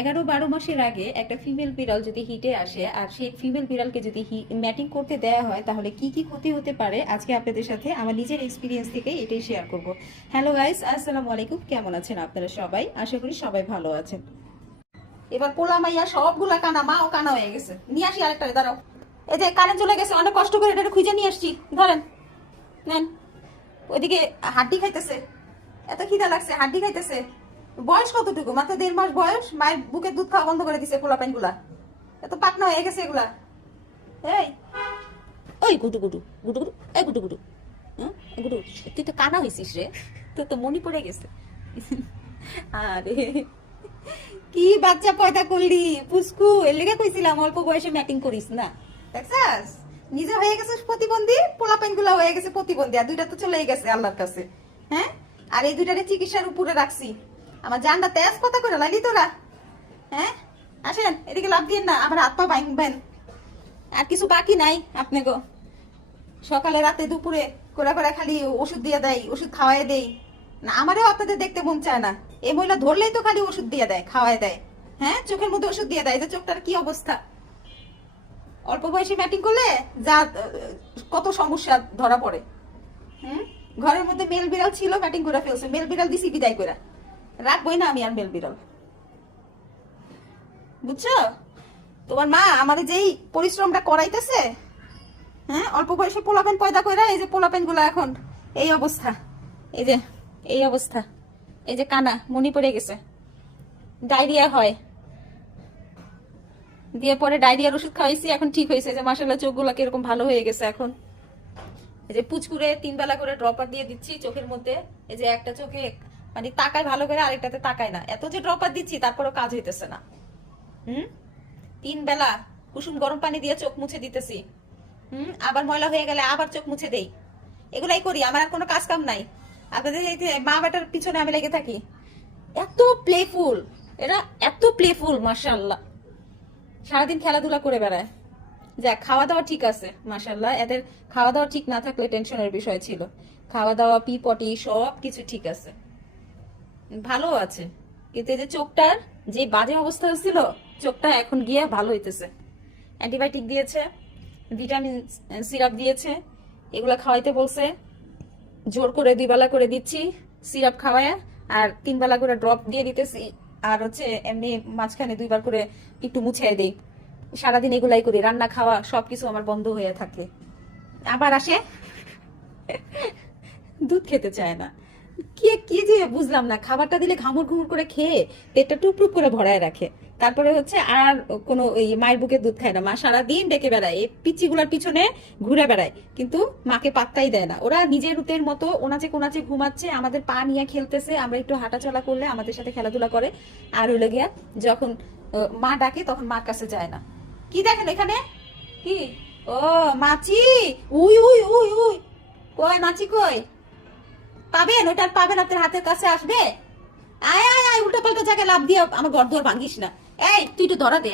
11-12 মাসের আগে একটা ফিমেল বিড়াল যদি হিটে আসে আর সেই ফিমেল বিড়ালকে যদি ম্যাটিং করতে দেয়া হয় তাহলে কি কি ক্ষতি হতে পারে আজকে আপনাদের সাথে আমার নিজের এক্সপিরিয়েন্স থেকে এটাই শেয়ার করব। হ্যালো গাইস, আসসালামু আলাইকুম। কেমন আছেন আপনারা সবাই? আশা করি সবাই ভালো আছেন। এবার পোলা মাইয়া সবগুলা কানা, মাও কানা হয়ে গেছে। নিয়ে আসি আরেকটা, দাঁড়াও। এই যে কারেন্ট চলে গেছে, অনেক কষ্ট করে এটা খুঁজে নিয়ে আসছি, ধরেন নেন। ওইদিকে হাড্ডি খাইতেছে, এত খিদা লাগছে, হাড্ডি খাইতেছে। বয়স কতটুকু? মাত্র 1.5 মাস বয়স। মায়ের বুকের দুধ খাওয়া বন্ধ করে দিছে পোলাপাইন গুলা, এত পাকনা হয়ে গেছে এগুলা। এই ওই গুটু গুটু গুটু গুটু, এই গুটু গুটু, হ্যাঁ গুটু, তুই তো কানা হয়েছিস রে, তোর তো মনি পড়ে গেছে। আরে কি বাচ্চা পয়দা করলি পুস্কু, এর লেগে কইছিলাম অল্প বয়সে ম্যাটিং করিস না। দেখছাস, নিজে হয়ে গেছিস প্রতিবন্ধী, পোলাপাইন গুলা হয়ে গেছে প্রতিবন্ধী, আর দুইটা তো চলেই গেছে আল্লাহর কাছে। হ্যাঁ, আর এই দুইটারে চিকিৎসার উপরে রাখছি। আমার জানটা তেজ কথা করে লাইলি তোরা। হ্যাঁ আসেন এদিকে, লাভ দিয়ে না, আমার হাত পা ভাঙবেন। আর কিছু বাকি নাই আপনি গো, সকালে রাতে দুপুরে করে করে খালি ওষুধ দিয়ে দেয়, ওষুধ খাওয়াই দেই না। আমারও আপনাদের দেখতে মন চায় না, এই মহিলা ধরলেই তো খালি ওষুধ দিয়ে দেয়, খাওয়াই দেয়। হ্যাঁ, চোখের মধ্যে ওষুধ দিয়ে দেয়, যে চোখটার কি অবস্থা। অল্প বয়সে ম্যাটিং করলে যা কত সমস্যা ধরা পড়ে। ঘরের মধ্যে মেল বিড়াল ছিল, ম্যাটিং করে ফেলছে, মেল বিড়াল দিছি বিদায় করে, রাখবোই না আমি আর মেল বিড়াল, বুঝছো? তোমার মা আমাদের যেই পরিশ্রমটা করাইতেছে, হ্যাঁ, অল্প বয়সে পোলাপেন পয়দা করে, এই যে পোলাপেন গুলো এখন এই অবস্থা, এই যে এই অবস্থা, এই যে কানা মনি পড়ে গেছে, ডায়রিয়া হয়, দিয়ে পরে ডায়রিয়ার ওষুধ খাওয়াইছি, এখন ঠিক হয়েছে। যে মাশাআল্লাহ চোখগুলো কিরকম ভালো হয়ে গেছে এখন। এই যে পুচকুরে 3 বেলা করে ড্রপার দিয়ে দিচ্ছি চোখের মধ্যে। এই যে একটা চোখে মানে তাকায় ভালো করে, আরেকটাতে তাকায় না, এত যে ড্রপার দিচ্ছি তারপরেও কাজ হইতেছে না। 3 বেলা কুসুম গরম পানি দিয়ে চোখ মুছে দিতেছি। আবার ময়লা হয়ে গেলে আবার চোখ মুছে দেই, এগুলাই করি, আমার আর কোনো কাজ কাম নাই। আপনাদের এই মা বেটার পিছনে আমি লেগে থাকি। এত প্লেফুল এরা, এত প্লেফুল মাশাআল্লাহ, সারাদিন খেলাধুলা করে বেড়ায়। যাক, খাওয়া দাওয়া ঠিক আছে মাশাআল্লাহ। এদের খাওয়া দাওয়া ঠিক না থাকলে টেনশনের বিষয় ছিল। খাওয়া দাওয়া, পি পটি সব কিছু ঠিক আছে, ভালো আছে। কিন্তু এই যে চোখটার যে বাজে অবস্থা ছিল, চোখটা এখন গিয়ে ভালো হইতেছে। অ্যান্টিবায়োটিক দিয়েছে, ভিটামিন সিরাপ দিয়েছে, এগুলা খাওয়াইতে বলছে। জোর করে 2 বেলা করে দিচ্ছি সিরাপ খাওয়ায়, আর 3 বেলা করে ড্রপ দিয়ে দিতেছি। আর হচ্ছে এমনি মাঝখানে 2 বার করে একটু মুছিয়ে দেই। সারাদিন এগুলাই করি, রান্না খাওয়া সবকিছু আমার বন্ধ হয়ে থাকে। আবার আসে দুধ খেতে চায় না, কি কি যে বুঝলাম না। খাবারটা দিলে ঘামুর ঘুমুর করে খেয়ে পেটটা টুকটুক করে ভরায় রাখে, তারপরে হচ্ছে আর কোনো এই মায়ের বুকে দুধ খায় না। মা সারাদিন ডেকে বেড়ায়, এই পিচ্চিগুলার পিছনে ঘুরে বেড়ায়, কিন্তু মাকে পাত্তাই দেয় না। ওরা নিজের রুতের মতো ওনাচে কোনাচে ঘুমাচ্ছে, আমাদের পা নিয়ে খেলতেছে, আমরা একটু হাঁটাচলা করলে আমাদের সাথে খেলাধুলা করে। আর হইলে গিয়া যখন মা ডাকে তখন মার কাছে যায় না। কি দেখেন এখানে, কি? ও মাছি, উই উই উই উই, কই মাছি কই? পাবেন, ওটার পাবেন, আপনার হাতের কাছে আসবে। আয় আয় আয়, উল্টা পাল্টা জায়গায় লাভ দিয়ে আমার ঘর দুয়ার ভাঙ্গিস না। এই তুই একটু ধরা দে।